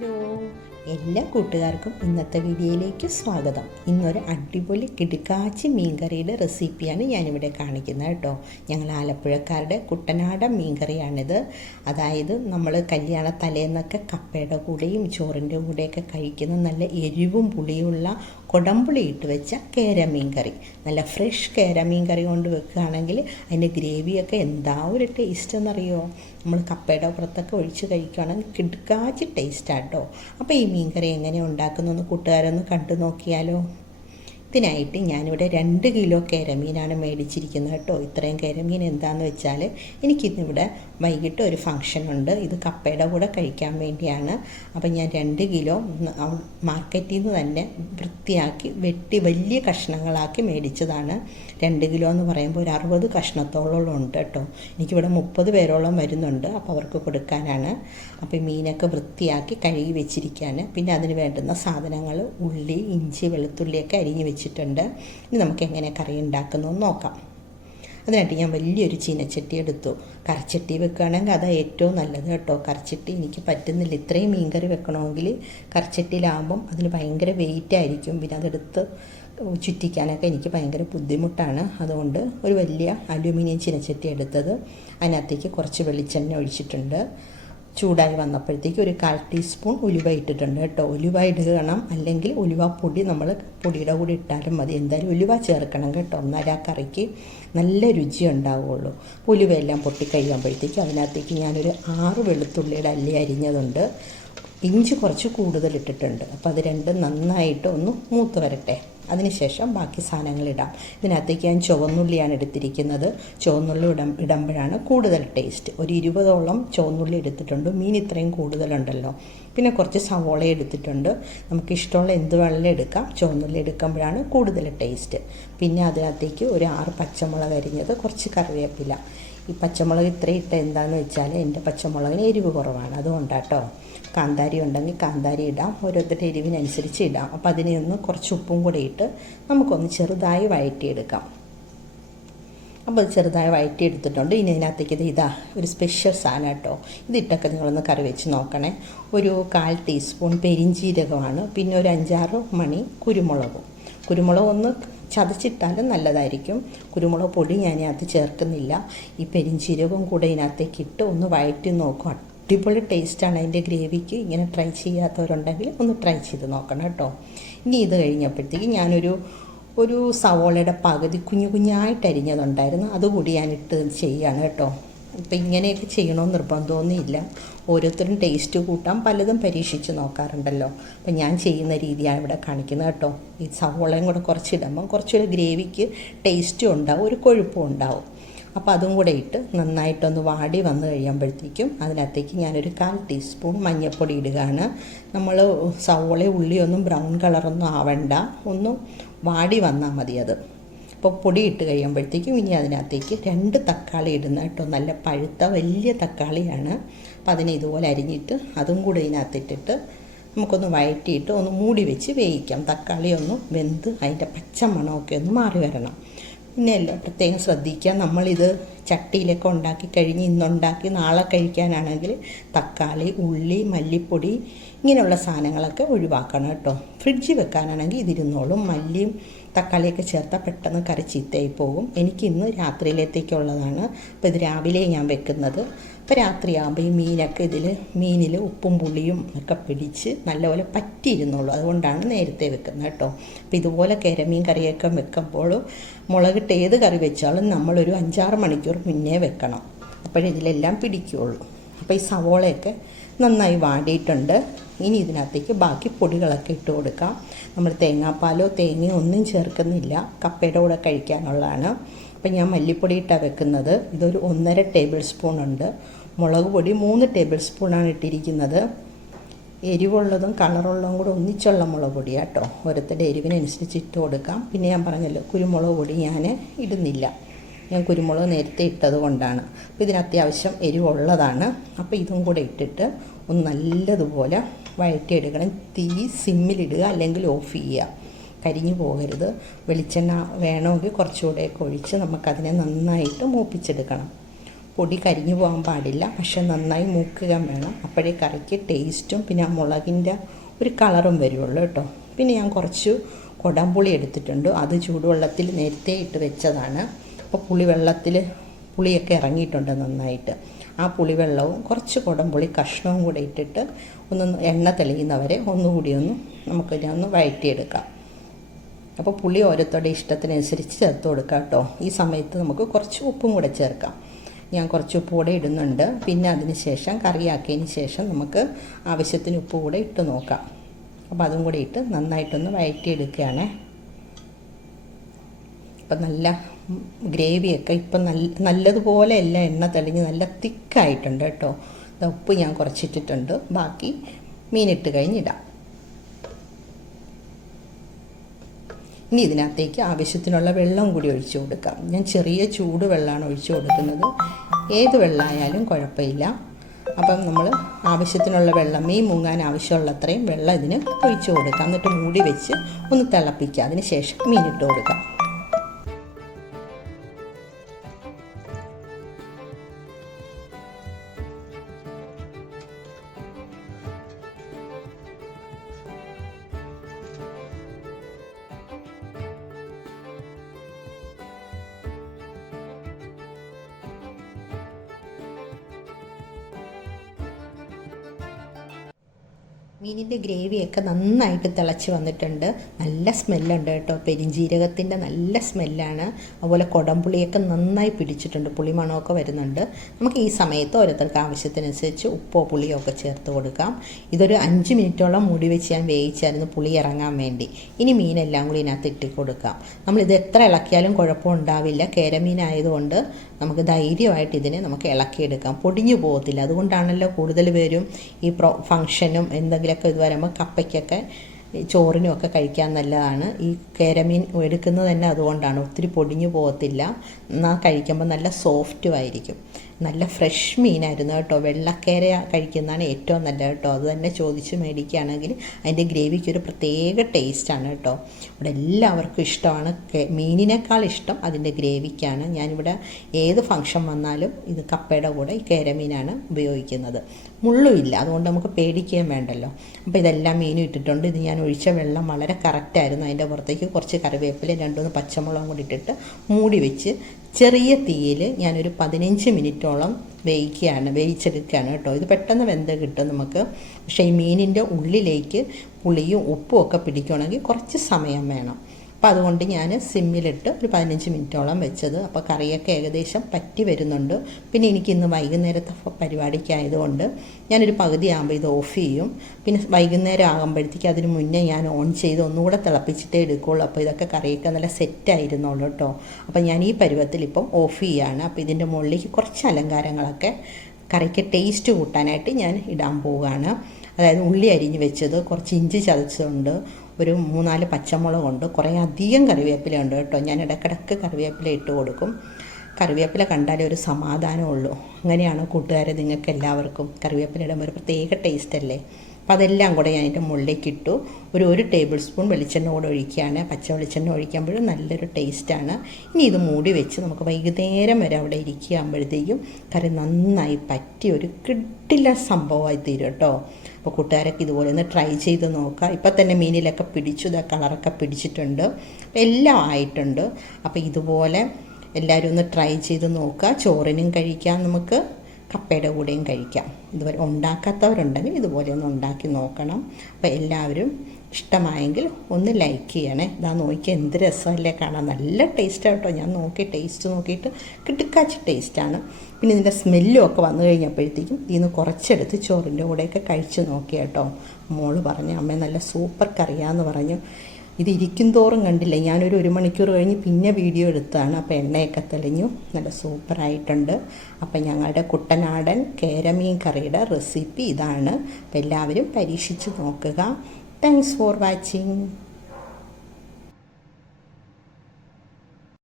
Hello. എല്ലാ കൂട്ടുകാർക്കും ഇന്നത്തെ വീഡിയോയിലേക്ക് സ്വാഗതം. ഇന്നൊരു അടിപൊളി കിടുക്കാച്ചി മീൻകറിയുടെ റെസിപ്പിയാണ് ഞാനിവിടെ കാണിക്കുന്നത് കേട്ടോ. ഞങ്ങൾ ആലപ്പുഴക്കാരുടെ കുട്ടനാടൻ മീൻകറിയാണിത്. അതായത് നമ്മൾ കല്യാണ തലേന്നൊക്കെ കപ്പയുടെ കൂടെയും ചോറിന്റെ കൂടെയൊക്കെ കഴിക്കുന്ന നല്ല എരിവും പുളിയുള്ള കൊടമ്പുളി ഇട്ട് വെച്ച കേരമീൻ കറി നല്ല ഫ്രഷ് കേരമീൻ കറി കൊണ്ട് വെക്കുകയാണെങ്കിൽ അതിന്റെ ഗ്രേവിയൊക്കെ എന്താ ഒരു ടേസ്റ്റ് എന്നറിയോ? നമ്മൾ കപ്പയുടെ പുറത്തൊക്കെ ഒഴിച്ച് കഴിക്കുകയാണെങ്കിൽ കിടുക്കാച്ചി ടേസ്റ്റാട്ടോ അപ്പോൾ ഈ മീൻ കറി എങ്ങനെ ഉണ്ടാക്കുന്നതെന്ന് കൂട്ടുകാരൊന്ന് കണ്ടു നോക്കിയാലോ? ഇതിനായിട്ട് ഞാനിവിടെ രണ്ട് കിലോ കേരമീനാണ് മേടിച്ചിരിക്കുന്നത് കേട്ടോ. ഇത്രയും കേരമീൻ എന്താണെന്ന് വെച്ചാൽ എനിക്കിന്നിവിടെ വൈകിട്ട് ഒരു ഫംഗ്ഷൻ ഉണ്ട്. ഇത് കപ്പയുടെ കൂടെ കഴിക്കാൻ വേണ്ടിയാണ്. അപ്പം ഞാൻ രണ്ട് കിലോ മാർക്കറ്റിൽ നിന്ന് തന്നെ വൃത്തിയാക്കി വെട്ടി വലിയ കഷ്ണങ്ങളാക്കി മേടിച്ചതാണ്. രണ്ട് കിലോ എന്ന് പറയുമ്പോൾ ഒരു അറുപത് കഷ്ണത്തോളം ഉണ്ട് കേട്ടോ. എനിക്കിവിടെ മുപ്പത് പേരോളം വരുന്നുണ്ട്. അപ്പോൾ അവർക്ക് കൊടുക്കാനാണ്. അപ്പോൾ മീനൊക്കെ വൃത്തിയാക്കി കഴുകി വെച്ചിരിക്കുകയാണ് പിന്നെ അതിന് വേണ്ടുന്ന സാധനങ്ങൾ ഉള്ളി ഇഞ്ചി വെളുത്തുള്ളിയൊക്കെ അരിഞ്ഞ് വെച്ചിട്ടുണ്ട്. ഇനി നമുക്ക് എങ്ങനെ കറി ഉണ്ടാക്കുന്നതെന്ന് നോക്കാം. അതിനായിട്ട് ഞാൻ വലിയൊരു ചീനച്ചട്ടി എടുത്തു. കറച്ചട്ടി വെക്കുകയാണെങ്കിൽ അതാ ഏറ്റവും നല്ലത് കേട്ടോ. കറച്ചട്ടി എനിക്ക് പറ്റുന്നില്ല. ഇത്രയും മീൻകറി വെക്കണമെങ്കിൽ കറച്ചട്ടിയിലാകുമ്പം അതിന് ഭയങ്കര വെയിറ്റ് ആയിരിക്കും. പിന്നെ അതെടുത്ത് ചുറ്റിക്കാനൊക്കെ എനിക്ക് ഭയങ്കര ബുദ്ധിമുട്ടാണ്. അതുകൊണ്ട് ഒരു വലിയ അലുമിനിയം ചീനച്ചട്ടി എടുത്തത്. അതിനകത്തേക്ക് കുറച്ച് വെളിച്ചെണ്ണ ഒഴിച്ചിട്ടുണ്ട്. ചൂടായി വന്നപ്പോഴത്തേക്ക് ഒരു കാൽ ടീസ്പൂൺ ഉലുവ ഇട്ടിട്ടുണ്ട് കേട്ടോ. ഉലുവ ഇടുകണം അല്ലെങ്കിൽ ഉലുവ പൊടി നമ്മൾ പൊടിയുടെ കൂടെ ഇട്ടാലും മതി. എന്തായാലും ഉലുവ ചേർക്കണം കേട്ടോ. എന്നാലും ആ കറിക്ക് നല്ല രുചി ഉണ്ടാവുള്ളൂ. ഉലുവയെല്ലാം പൊട്ടിക്കഴിയുമ്പോഴത്തേക്ക് അതിനകത്തേക്ക് ഞാനൊരു ആറ് വെളുത്തുള്ളിയുടെ അല്ലി അരിഞ്ഞതുണ്ട്. ഇഞ്ചി കുറച്ച് കൂടുതൽ ഇട്ടിട്ടുണ്ട്. അപ്പോൾ അത് രണ്ടും നന്നായിട്ട് ഒന്ന് മൂത്ത് വരട്ടെ. അതിനുശേഷം ബാക്കി സാധനങ്ങൾ ഇടാം. ഇതിനകത്തേക്ക് ഞാൻ ചുവന്നുള്ളിയാണ് എടുത്തിരിക്കുന്നത്. ചുവന്നുള്ളി ഇടം ഇടുമ്പോഴാണ് കൂടുതൽ ടേസ്റ്റ്. ഒരു ഇരുപതോളം ചുവന്നുള്ളി എടുത്തിട്ടുണ്ട്. മീൻ ഇത്രയും കൂടുതലുണ്ടല്ലോ. പിന്നെ കുറച്ച് സവോള എടുത്തിട്ടുണ്ട്. നമുക്ക് ഇഷ്ടമുള്ള എന്ത് വെള്ളം എടുക്കാം. ചുവന്നുള്ളി എടുക്കുമ്പോഴാണ് കൂടുതൽ ടേസ്റ്റ്. പിന്നെ അതിനകത്തേക്ക് ഒരു ആറ് പച്ചമുളക് അരിഞ്ഞത് കുറച്ച് കറിവേപ്പില. ഈ പച്ചമുളക് ഇത്ര ഇട്ട എന്താന്ന് വെച്ചാൽ എന്റെ പച്ചമുളകിന് എരിവ് കുറവാണ്. അതുകൊണ്ടാട്ടോ. കാന്താരി ഉണ്ടെങ്കിൽ കാന്താരി ഇടാം. ഓരോരുത്തരുടെ എരിവിനനുസരിച്ച് ഇടാം. അപ്പോൾ അതിനെ ഒന്ന് കുറച്ച് ഉപ്പും കൂടെ ഇട്ട് നമുക്കൊന്ന് ചെറുതായി വഴറ്റിയെടുക്കാം. അപ്പോൾ അത് ചെറുതായി വഴറ്റി എടുത്തിട്ടുണ്ട് ഇനി അതിനകത്തേക്ക് ഇത് ഇതാ ഒരു സ്പെഷ്യൽ സാധനം കേട്ടോ ഇതിട്ടൊക്കെ നിങ്ങളൊന്ന് കറി വെച്ച് നോക്കണേ. ഒരു കാൽ ടീസ്പൂൺ പെരിഞ്ചീരകമാണ്. പിന്നെ ഒരു അഞ്ചാറ് മണി കുരുമുളകും. കുരുമുളക് ഒന്ന് ചതച്ചിട്ടാലും നല്ലതായിരിക്കും. കുരുമുളക് പൊടി ഞാൻ അത് ചേർക്കുന്നില്ല. ഈ പെരിഞ്ചീരകവും കൂടെ ഇതിനകത്തേക്ക് ഇട്ട് ഒന്ന് വയറ്റി നോക്കും. അടിപൊളി ടേസ്റ്റാണ് അതിന്റെ ഗ്രേവിക്ക്. ഇങ്ങനെ ട്രൈ ചെയ്യാത്തവരുണ്ടെങ്കിൽ ഒന്ന് ട്രൈ ചെയ്ത് നോക്കണം കേട്ടോ. ഇനി ഇത് കഴിഞ്ഞപ്പോഴത്തേക്ക് ഞാനൊരു ഒരു സവോളയുടെ പകുതി കുഞ്ഞു കുഞ്ഞായിട്ട് അരിഞ്ഞതുണ്ടായിരുന്നു. അതുകൂടി ഞാനിട്ട് ചെയ്യാണ് കേട്ടോ. ഇപ്പം ഇങ്ങനെയൊക്കെ ചെയ്യണമെന്ന് നിർബന്ധമൊന്നുമില്ല. ഓരോരുത്തരും ടേസ്റ്റ് കൂട്ടാൻ പലതും പരീക്ഷിച്ച് നോക്കാറുണ്ടല്ലോ. അപ്പം ഞാൻ ചെയ്യുന്ന രീതിയാണ് ഇവിടെ കാണിക്കുന്നത് കേട്ടോ. ഈ സവോളയും കൂടെ കുറച്ചിടുമ്പം കുറച്ചൊരു ഗ്രേവിക്ക് ടേസ്റ്റും ഉണ്ടാവും ഒരു കൊഴുപ്പും ഉണ്ടാവും. അപ്പോൾ അതും കൂടെ ഇട്ട് നന്നായിട്ടൊന്ന് വാടി വന്നു കഴിയുമ്പോഴത്തേക്കും അതിനകത്തേക്ക് ഞാനൊരു കാൽ ടീസ്പൂൺ മഞ്ഞൾപ്പൊടി ഇടുകയാണ്. നമ്മൾ സവോള ഉള്ളിയൊന്നും ബ്രൗൺ കളറൊന്നും ആവണ്ട. ഒന്നും വാടി വന്നാൽ മതി അത്. അപ്പോൾ പൊടി ഇട്ട് കഴിയുമ്പോഴത്തേക്കും ഇനി അതിനകത്തേക്ക് രണ്ട് തക്കാളി ഇടുന്ന കേട്ടോ. നല്ല പഴുത്ത വലിയ തക്കാളിയാണ്. അപ്പോൾ അതിനെ ഇതുപോലെ അരിഞ്ഞിട്ട് അതും കൂടെ ഇതിനകത്തിട്ടിട്ട് നമുക്കൊന്ന് വഴറ്റിയിട്ട് ഒന്ന് മൂടി വെച്ച് വേവിക്കാം. തക്കാളി ഒന്ന് വെന്ത് അതിന്റെ പച്ച മണമൊക്കെ ഒന്ന് മാറി വരണം. പിന്നെ എല്ലാം പ്രത്യേകം ശ്രദ്ധിക്കുക നമ്മളിത് ചട്ടിയിലൊക്കെ ഉണ്ടാക്കി കഴിഞ്ഞ് ഇന്നുണ്ടാക്കി നാളെ കഴിക്കാനാണെങ്കിൽ തക്കാളി ഉള്ളി മല്ലിപ്പൊടി ഇങ്ങനെയുള്ള സാധനങ്ങളൊക്കെ ഒഴിവാക്കണം കേട്ടോ. ഫ്രിഡ്ജിൽ വെക്കാനാണെങ്കിൽ ഇതിരുന്നോളും. മല്ലിയും തക്കാളിയൊക്കെ ചേർത്താൽ പെട്ടെന്ന് കറി ചീത്തയായി പോകും. എനിക്ക് ഇന്ന് രാത്രിയിലത്തേക്കുള്ളതാണ്. അപ്പോൾ ഇത് രാവിലെ ഞാൻ വെക്കുന്നത്. അപ്പോൾ രാത്രിയാകുമ്പോൾ ഈ മീനൊക്കെ ഇതിൽ മീനിൽ ഉപ്പും പുളിയും ഒക്കെ പിടിച്ച് നല്ലപോലെ പറ്റിയിരുന്നുള്ളൂ. അതുകൊണ്ടാണ് നേരത്തെ വെക്കുന്നത് കേട്ടോ. അപ്പോൾ ഇതുപോലെ കരിമീൻ കറിയൊക്കെ വെക്കുമ്പോൾ മുളകിട്ട് ഏത് കറി വെച്ചാലും നമ്മളൊരു അഞ്ചാറ് മണിക്കൂർ മുന്നേ വെക്കണം. അപ്പോഴിതിലെല്ലാം പിടിക്കുകയുള്ളൂ അപ്പോൾ ഈ സവോളയൊക്കെ നന്നായി വാടിയിട്ടുണ്ട്. ഇനി ഇതിനകത്തേക്ക് ബാക്കി പൊടികളൊക്കെ ഇട്ട് കൊടുക്കാം. നമ്മൾ തേങ്ങാപ്പാലോ തേങ്ങയോ ഒന്നും ചേർക്കുന്നില്ല. കപ്പയുടെ കൂടെ കഴിക്കാനുള്ളതാണ്. അപ്പം ഞാൻ മല്ലിപ്പൊടി ഇട്ടാണ് വെക്കുന്നത്. ഇതൊരു ഒന്നര ടേബിൾ സ്പൂൺ ഉണ്ട്. മുളക് പൊടി മൂന്ന് ടേബിൾ സ്പൂണാണ് ഇട്ടിരിക്കുന്നത്. എരിവുള്ളതും കളറുള്ളതും കൂടെ ഒന്നിച്ചുള്ള മുളക് പൊടി കേട്ടോ ഓരോരുത്തരുടെ എരിവിനനുസരിച്ച് ഇട്ട് കൊടുക്കാം. പിന്നെ ഞാൻ പറഞ്ഞല്ലോ കുരുമുളക് പൊടി ഞാൻ ഇടുന്നില്ല. ഞാൻ കുരുമുളക് നേരത്തെ ഇട്ടത് കൊണ്ടാണ്. അപ്പോൾ ഇതിന് അത്യാവശ്യം എരിവുള്ളതാണ് അപ്പോൾ ഇതും കൂടെ ഇട്ടിട്ട് ഒന്ന് നല്ലതുപോലെ വഴറ്റിയെടുക്കണം. തീ സിമ്മിലിടുക അല്ലെങ്കിൽ ഓഫ് ചെയ്യുക. കരിഞ്ഞു പോകരുത്. വെളിച്ചെണ്ണ വേണമെങ്കിൽ കുറച്ചുകൂടെയൊക്കെ ഒഴിച്ച് നമുക്കതിനെ നന്നായിട്ട് മൂപ്പിച്ചെടുക്കണം. പൊടി കരിഞ്ഞു പോകാൻ പാടില്ല. പക്ഷെ നന്നായി മൂക്കുക വേണം. അപ്പോഴേ കറിക്ക് ടേസ്റ്റും പിന്നെ ആ മുളകിന്റെ ഒരു കളറും വരുള്ളൂ കേട്ടോ. പിന്നെ ഞാൻ കുറച്ച് കൊടംപുളി എടുത്തിട്ടുണ്ട്. അത് ചൂടുവെള്ളത്തിൽ നേരത്തെ ഇട്ട് വെച്ചതാണ്. അപ്പോൾ പുളി വെള്ളത്തിൽ പുളിയൊക്കെ ഇറങ്ങിയിട്ടുണ്ട് നന്നായിട്ട്. ആ പുളിവെള്ളവും കുറച്ച് കുടംപുളി കഷ്ണവും കൂടെ ഇട്ടിട്ട് ഒന്ന് എണ്ണ തെളിയുന്നവരെ ഒന്നുകൂടി ഒന്ന് നമുക്കതിനൊന്ന് ഒന്ന് വഴറ്റിയെടുക്കാം. അപ്പോൾ പുളി ഓരോരുത്തരുടെ ഇഷ്ടത്തിനനുസരിച്ച് ചേർത്ത് കൊടുക്കാം കേട്ടോ. ഈ സമയത്ത് നമുക്ക് കുറച്ച് ഉപ്പും കൂടെ ചേർക്കാം. ഞാൻ കുറച്ച് ഉപ്പ് കൂടെ ഇടുന്നുണ്ട്. പിന്നെ അതിന് ശേഷം കറിയാക്കിയതിന് ശേഷം നമുക്ക് ആവശ്യത്തിന് ഉപ്പ് കൂടെ ഇട്ട് നോക്കാം. അപ്പോൾ അതും കൂടി ഇട്ട് നന്നായിട്ടൊന്ന് വഴറ്റിയെടുക്കുകയാണ്. അപ്പം നല്ല ഗ്രേവിയൊക്കെ ഇപ്പം നല്ല നല്ലതുപോലെ എല്ലാം എണ്ണ തെളിഞ്ഞ് നല്ല തിക്കായിട്ടുണ്ട് കേട്ടോ. ഉപ്പ് ഞാൻ കുറച്ചിട്ടിട്ടുണ്ട്. ബാക്കി മീനിട്ട് കഴിഞ്ഞിടാം. ഇനി ഇതിനകത്തേക്ക് ആവശ്യത്തിനുള്ള വെള്ളം കൂടി ഒഴിച്ചു കൊടുക്കാം. ഞാൻ ചെറിയ ചൂട് വെള്ളമാണ് ഒഴിച്ചു കൊടുക്കുന്നത്. ഏത് വെള്ളമായാലും കുഴപ്പമില്ല. അപ്പം നമ്മൾ ആവശ്യത്തിനുള്ള വെള്ളം മീൻ മുങ്ങാൻ ആവശ്യമുള്ള അത്രയും വെള്ളം ഇതിന് ഒഴിച്ചു കൊടുക്കാം. എന്നിട്ട് മൂടി വെച്ച് ഒന്ന് തിളപ്പിക്കുക അതിന് ശേഷം മീനിട്ട് കൊടുക്കാം. മീനിന്റെ ഗ്രേവിയൊക്കെ നന്നായിട്ട് തിളച്ച് വന്നിട്ടുണ്ട്. നല്ല സ്മെല്ലുണ്ട് കേട്ടോ. പെരിഞ്ജീരകത്തിന്റെ നല്ല സ്മെല്ലാണ്. അതുപോലെ കുടംപുളിയൊക്കെ നന്നായി പിടിച്ചിട്ടുണ്ട്. പുളിമണമൊക്കെ വരുന്നുണ്ട്. നമുക്ക് ഈ സമയത്ത് ഓരോരുത്തർക്ക് ആവശ്യത്തിനനുസരിച്ച് ഉപ്പോ പുളിയോ ഒക്കെ ചേർത്ത് കൊടുക്കാം. ഇതൊരു അഞ്ച് മിനിറ്റോളം മൂടി വെച്ച് ഞാൻ വേവിച്ചായിരുന്നു പുളി ഇറങ്ങാൻ വേണ്ടി. ഇനി മീനെല്ലാം കൂടി ഇതിനകത്ത് ഇട്ടി കൊടുക്കാം. നമ്മളിത് എത്ര ഇളക്കിയാലും കുഴപ്പമുണ്ടാവില്ല കേരമീനായതുകൊണ്ട് നമുക്ക് ധൈര്യമായിട്ട് ഇതിനെ നമുക്ക് ഇളക്കിയെടുക്കാം. പൊടിഞ്ഞു പോകത്തില്ല. അതുകൊണ്ടാണല്ലോ കൂടുതൽ പേരും ഈ പ്രോ ഫങ്ഷനും എന്തെങ്കിലുമൊക്കെ ഇത് വരുമ്പോൾ കപ്പയ്ക്കൊക്കെ ചോറിനും ഒക്കെ കഴിക്കാൻ നല്ലതാണ്. ഈ കേരമീൻ എടുക്കുന്നത് തന്നെ അതുകൊണ്ടാണ്. ഒത്തിരി പൊടിഞ്ഞു പോകത്തില്ല. എന്നാൽ കഴിക്കുമ്പോൾ നല്ല സോഫ്റ്റും ആയിരിക്കും. നല്ല ഫ്രഷ് മീനായിരുന്നു കേട്ടോ. വെള്ളക്കേര കഴിക്കുന്നതാണ് ഏറ്റവും നല്ലത് കേട്ടോ. അത് തന്നെ ചോദിച്ച് മേടിക്കുകയാണെങ്കിൽ അതിന്റെ ഗ്രേവിക്ക് ഒരു പ്രത്യേക ടേസ്റ്റാണ് കേട്ടോ. ഇവിടെ എല്ലാവർക്കും ഇഷ്ടമാണ് മീനിനേക്കാൾ ഇഷ്ടം അതിന്റെ ഗ്രേവിക്കാണ്. ഞാനിവിടെ ഏത് ഫംഗ്ഷൻ വന്നാലും ഇത് കപ്പയുടെ കൂടെ ഈ കേരമീനാണ് ഉപയോഗിക്കുന്നത്. മുള്ളുമില്ല. അതുകൊണ്ട് നമുക്ക് പേടിക്കുകയും വേണ്ടല്ലോ. അപ്പോൾ ഇതെല്ലാം മീനും ഇട്ടിട്ടുണ്ട്. ഇത് ഞാൻ ഒഴിച്ച വെള്ളം വളരെ കറക്റ്റായിരുന്നു അതിന്റെ പുറത്തേക്ക് കുറച്ച് കറിവേപ്പില രണ്ടുമൂന്ന് പച്ചമുളകും കൂടി ഇട്ടിട്ട് മൂടി വെച്ച് ചെറിയ തീയിൽ ഞാനൊരു പതിനഞ്ച് മിനിറ്റോളം വേവിക്കുകയാണ് വേവിച്ചെടുക്കുകയാണ് കേട്ടോ. ഇത് പെട്ടെന്ന് വെന്ത് കിട്ടും നമുക്ക്. പക്ഷേ ഈ മീനിന്റെ ഉള്ളിലേക്ക് പുളിയും ഉപ്പും ഒക്കെ പിടിക്കണമെങ്കിൽ കുറച്ച് സമയം വേണം. അപ്പോൾ അതുകൊണ്ട് ഞാൻ സിമ്മിലിട്ട് ഒരു പതിനഞ്ച് മിനിറ്റോളം വെച്ചത്. അപ്പോൾ കറിയൊക്കെ ഏകദേശം പറ്റി വരുന്നുണ്ട്. പിന്നെ എനിക്ക് ഇന്ന് വൈകുന്നേരത്തെ പരിപാടിക്കായതുകൊണ്ട് ഞാനൊരു പകുതി ആകുമ്പോൾ ഇത് ഓഫ് ചെയ്യും. പിന്നെ വൈകുന്നേരം ആകുമ്പോഴത്തേക്ക് അതിന് മുന്നേ ഞാൻ ഓൺ ചെയ്ത് ഒന്നുകൂടെ തിളപ്പിച്ചിട്ടേ എടുക്കുകയുള്ളൂ അപ്പോൾ ഇതൊക്കെ കറിയൊക്കെ നല്ല സെറ്റായിരുന്നുള്ളൂ കേട്ടോ അപ്പോൾ ഞാൻ ഈ പരുവത്തിൽ ഇപ്പം ഓഫ് ചെയ്യുകയാണ് അപ്പോൾ ഇതിന്റെ മുകളിലേക്ക് കുറച്ച് അലങ്കാരങ്ങളൊക്കെ കറിക്ക് ടേസ്റ്റ് കൂട്ടാനായിട്ട് ഞാൻ ഇടാൻ പോവുകയാണ് അതായത് ഉള്ളി അരിഞ്ഞ് വെച്ചത് കുറച്ച് ഇഞ്ചി ചതച്ചതുണ്ട് ഒരു മൂന്നാൽ പച്ചമുളകുണ്ട് കുറേ അധികം കറിവേപ്പില ഉണ്ട് കേട്ടോ. ഞാൻ ഇടയ്ക്കിടയ്ക്ക് കറിവേപ്പില ഇട്ട് കൊടുക്കും. കറിവേപ്പില കണ്ടാലേ ഒരു സമാധാനമുള്ളൂ. അങ്ങനെയാണ് കൂട്ടുകാരെ നിങ്ങൾക്ക് എല്ലാവർക്കും കറിവേപ്പില ഇടുമ്പോൾ ഒരു പ്രത്യേക ടേസ്റ്റ് അല്ലേ? അപ്പോൾ അതെല്ലാം കൂടെ ഞാൻ മുകളിലേക്ക് ഇട്ടു ഒരു ഒരു ടേബിൾ സ്പൂൺ വെളിച്ചെണ്ണ കൂടെ ഒഴിക്കുകയാണ്. പച്ച വെളിച്ചെണ്ണ ഒഴിക്കുമ്പോഴും നല്ലൊരു ടേസ്റ്റാണ്. ഇനി ഇത് മൂടി വെച്ച് നമുക്ക് വൈകുന്നേരം വരെ അവിടെ ഇരിക്കുകയാകുമ്പോഴത്തേക്കും കറി നന്നായി പറ്റിയ ഒരു കിട്ടില്ല സംഭവമായി തീരും കേട്ടോ. അപ്പോൾ കൂട്ടുകാരൊക്കെ ഇതുപോലെ ഒന്ന് ട്രൈ ചെയ്ത് നോക്കുക. ഇപ്പം തന്നെ മീനിലൊക്കെ പിടിച്ചു ഇതാ കളറൊക്കെ പിടിച്ചിട്ടുണ്ട്. എല്ലാം ആയിട്ടുണ്ട്. അപ്പോൾ ഇതുപോലെ എല്ലാവരും ഒന്ന് ട്രൈ ചെയ്ത് നോക്കുക. ചോറിനും കഴിക്കാം നമുക്ക്. കപ്പയുടെ കൂടെയും കഴിക്കാം. ഇതുപോലെ ഉണ്ടാക്കാത്തവരുണ്ടെങ്കിൽ ഇതുപോലെ ഒന്ന് ഉണ്ടാക്കി നോക്കണം. അപ്പോൾ എല്ലാവരും ഇഷ്ടമായെങ്കിൽ ഒന്ന് ലൈക്ക് ചെയ്യണേ. ഇതാ നോക്കി എന്ത് രസമല്ലേ കാണാൻ. നല്ല ടേസ്റ്റാണ് കേട്ടോ. ഞാൻ നോക്കി ടേസ്റ്റ് നോക്കിയിട്ട് കിട്ടുക്കാച്ച ടേസ്റ്റാണ് പിന്നെ ഇതിന്റെ സ്മെല്ലും ഒക്കെ വന്നു കഴിഞ്ഞപ്പോഴത്തേക്കും ഇതിന്ന് കുറച്ചെടുത്ത് ചോറിന്റെ കൂടെയൊക്കെ കഴിച്ച് നോക്കിയാട്ടോ മോൾ പറഞ്ഞു അമ്മ നല്ല സൂപ്പർ കറിയാന്ന് പറഞ്ഞു ഇത് ഇരിക്കും തോറും കണ്ടില്ല? ഞാനൊരു ഒരു മണിക്കൂർ കഴിഞ്ഞ് പിന്നെ വീഡിയോ എടുത്താണ്. അപ്പോൾ എണ്ണയൊക്കെ തെളിഞ്ഞു. നല്ല സൂപ്പറായിട്ടുണ്ട്. അപ്പോൾ ഞങ്ങളുടെ കുട്ടനാടൻ കേരമീൻ കറിയുടെ റെസിപ്പി ഇതാണ്. അപ്പോൾ എല്ലാവരും പരീക്ഷിച്ച് നോക്കുക. Thanks for watching